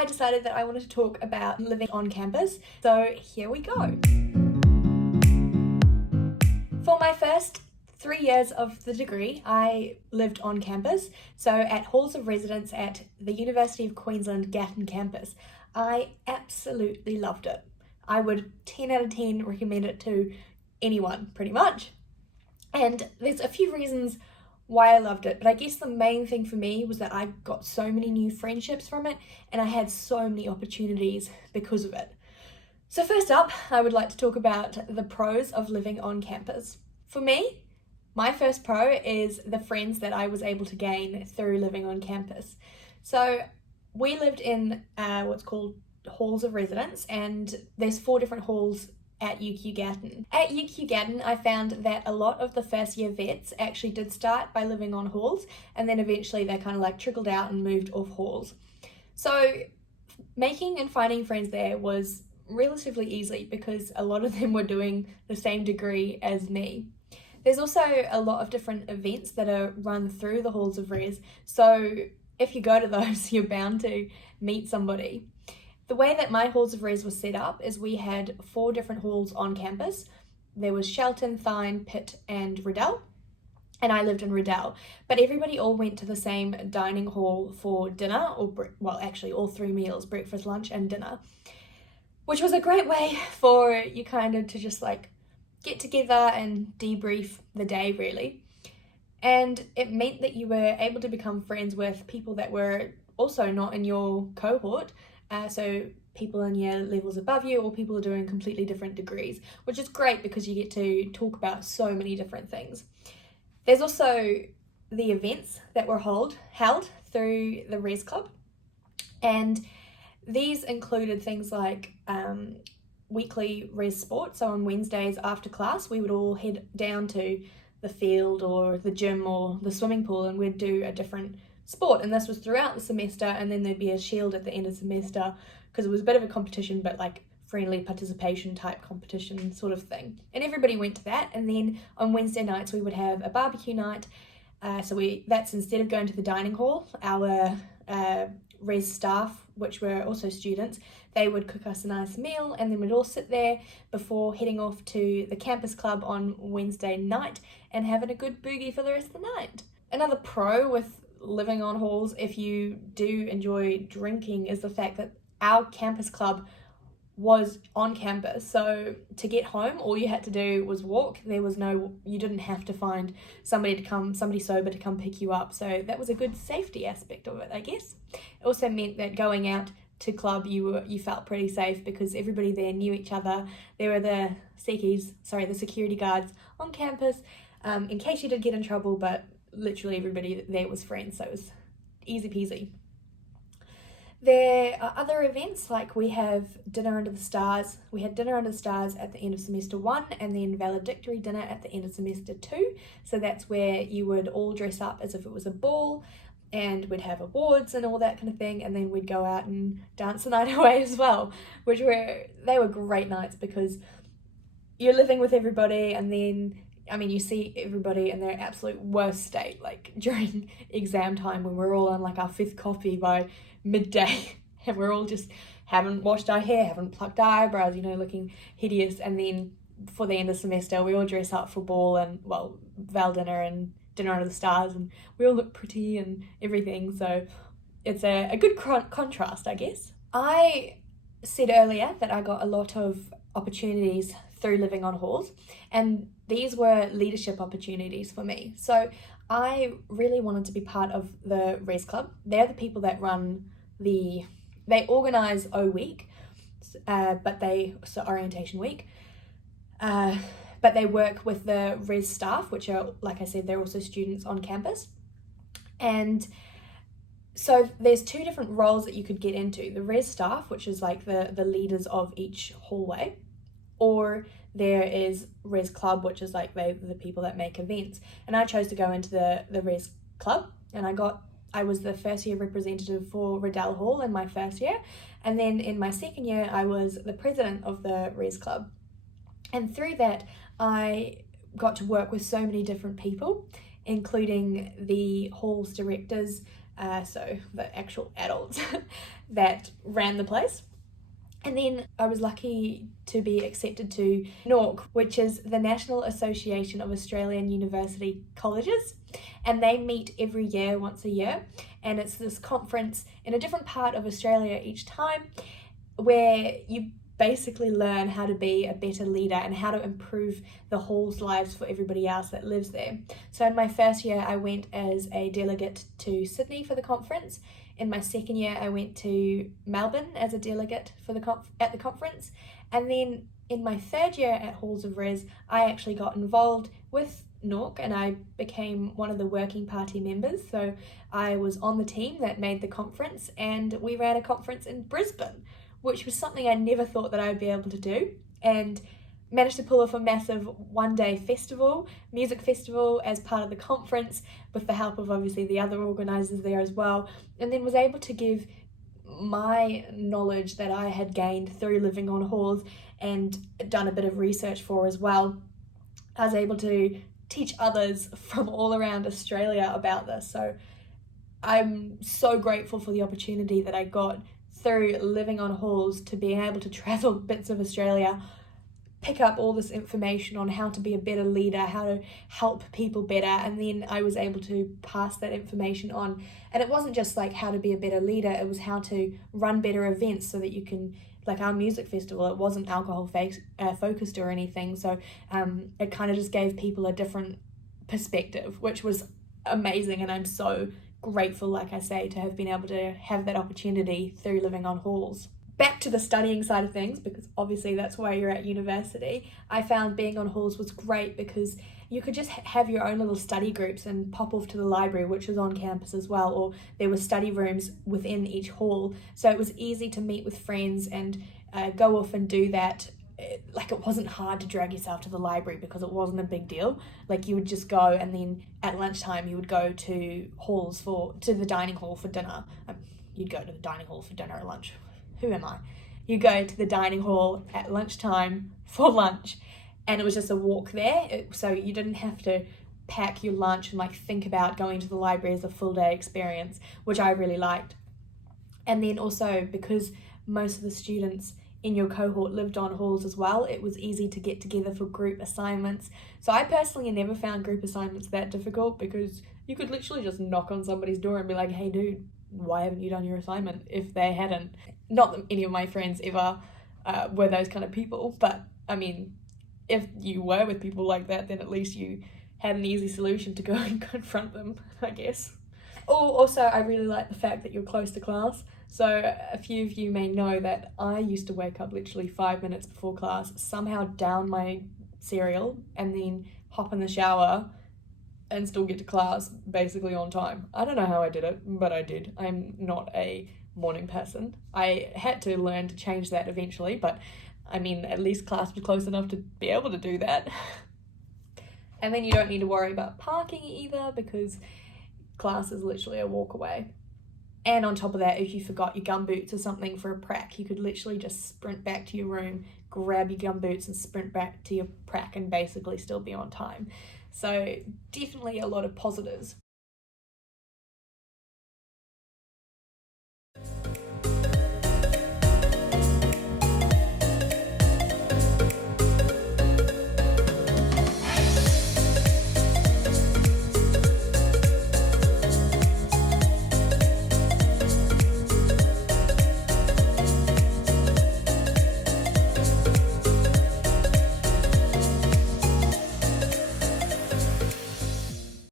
I decided that I wanted to talk about living on campus. So here we go. For my first 3 years of the degree, I lived on campus, so at halls of residence at the University of Queensland Gatton campus. I absolutely loved it. I would 10 out of 10 recommend it to anyone, pretty much. And there's a few reasons why I loved it, but I guess the main thing for me was that I got so many new friendships from it, and I had so many opportunities because of it. So first up, I would like to talk about the pros of living on campus. For me, my first pro is the friends that I was able to gain through living on campus. So we lived in what's called halls of residence, and there's 4 different halls at UQ Gatton. At UQ Gatton, I found that a lot of the first year vets actually did start by living on halls, and then eventually they kind of like trickled out and moved off halls. So making and finding friends there was relatively easy because a lot of them were doing the same degree as me. There's also a lot of different events that are run through the halls of res, so if you go to those, you're bound to meet somebody. The way that my halls of res was set up is we had 4 different halls on campus. There was Shelton, Thine, Pitt and Riddell, and I lived in Riddell. But everybody all went to the same dining hall for dinner, actually all 3 meals, breakfast, lunch and dinner, which was a great way for you kind of to just like get together and debrief the day really. And it meant that you were able to become friends with people that were also not in your cohort, so people in year levels above you or people are doing completely different degrees, which is great because you get to talk about so many different things. There's also the events that were held through the Res Club, and these included things like weekly res sport. So on Wednesdays after class, we would all head down to the field or the gym or the swimming pool, and we'd do a different sport. And this was throughout the semester, and then there'd be a shield at the end of the semester because it was a bit of a competition, but like friendly participation type competition sort of thing. And everybody went to that. And then on Wednesday nights, we would have a barbecue night. That's instead of going to the dining hall, our res staff, which were also students, they would cook us a nice meal, and then we'd all sit there before heading off to the campus club on Wednesday night and having a good boogie for the rest of the night. Another pro with living on halls, if you do enjoy drinking, is the fact that our campus club was on campus, so to get home all you had to do was walk. You didn't have to find somebody sober to come pick you up, so that was a good safety aspect of it, I guess. It also meant that going out to club you felt pretty safe because everybody there knew each other. There were the security guards on campus in case you did get in trouble, but literally everybody there was friends, so it was easy peasy. There are other events, like we have dinner under the stars. We had dinner under the stars at the end of semester 1 and then valedictory dinner at the end of semester 2. So that's where you would all dress up as if it was a ball, and we'd have awards and all that kind of thing, and then we'd go out and dance the night away as well, they were great nights because you're living with everybody, and then you see everybody in their absolute worst state, like during exam time when we're all on like our 5th coffee by midday and we're all just haven't washed our hair, haven't plucked our eyebrows, looking hideous. And then for the end of semester, we all dress up for ball and, val dinner and dinner under the stars, and we all look pretty and everything. So it's a good contrast, I guess. I said earlier that I got a lot of opportunities through living on halls, and these were leadership opportunities for me. So I really wanted to be part of the Res Club. They're the people that they organise O Week, orientation week, but they work with the Res staff, which are, like I said, they're also students on campus. And so there's 2 different roles that you could get into: the Res staff, which is like the leaders of each hallway, or there is Res Club, which is like the people that make events. And I chose to go into the Res Club, and I was the first year representative for Riddell Hall in my first year, and then in my second year I was the president of the Res Club. And through that I got to work with so many different people, including the hall's directors, so the actual adults that ran the place. And then I was lucky to be accepted to NORC, which is the National Association of Australian University Colleges. And they meet every year, once a year. And it's this conference in a different part of Australia each time, where you basically learn how to be a better leader and how to improve the hall's lives for everybody else that lives there. So in my first year, I went as a delegate to Sydney for the conference. In my second year, I went to Melbourne as a delegate for at the conference. And then in my third year at Halls of Res, I actually got involved with NORC and I became one of the working party members. So I was on the team that made the conference, and we ran a conference in Brisbane, which was something I never thought that I'd be able to do, and managed to pull off a massive one-day festival, music festival, as part of the conference, with the help of obviously the other organisers there as well, and then was able to give my knowledge that I had gained through living on halls and done a bit of research for as well. I was able to teach others from all around Australia about this, so I'm so grateful for the opportunity that I got through living on halls to being able to travel bits of Australia, pick up all this information on how to be a better leader, how to help people better, and then I was able to pass that information on. And it wasn't just like how to be a better leader, it was how to run better events so that you can, like our music festival, it wasn't alcohol focused or anything, so it kind of just gave people a different perspective, which was amazing, and I'm so grateful, like I say, to have been able to have that opportunity through living on halls. Back to the studying side of things, because obviously that's why you're at university, I found being on halls was great because you could just have your own little study groups and pop off to the library, which was on campus as well, or there were study rooms within each hall, so it was easy to meet with friends and go off and do that. Like, it wasn't hard to drag yourself to the library because it wasn't a big deal. Like, you would just go, and then at lunchtime you would go to the dining hall for dinner. You'd go to the dining hall for dinner or lunch. Who am I? You go to the dining hall at lunchtime for lunch, and it was just a walk there, so you didn't have to pack your lunch and like think about going to the library as a full day experience, which I really liked. And then also, because most of the students in your cohort lived on halls as well, it was easy to get together for group assignments. So I personally never found group assignments that difficult, because you could literally just knock on somebody's door and be like, hey dude, why haven't you done your assignment? If they hadn't. Not that any of my friends ever were those kind of people, but I mean, if you were with people like that, then at least you had an easy solution to go and confront them, I guess. Also, I really like the fact that you're close to class. So a few of you may know that I used to wake up literally 5 minutes before class, somehow down my cereal, and then hop in the shower and still get to class basically on time. I don't know how I did it, but I did. I'm not a morning person. I had to learn to change that eventually, but I mean, at least class was close enough to be able to do that. And then you don't need to worry about parking either, because class is literally a walk away. And on top of that, if you forgot your gumboots or something for a prac, you could literally just sprint back to your room, grab your gumboots and sprint back to your prac and basically still be on time. So definitely a lot of positives.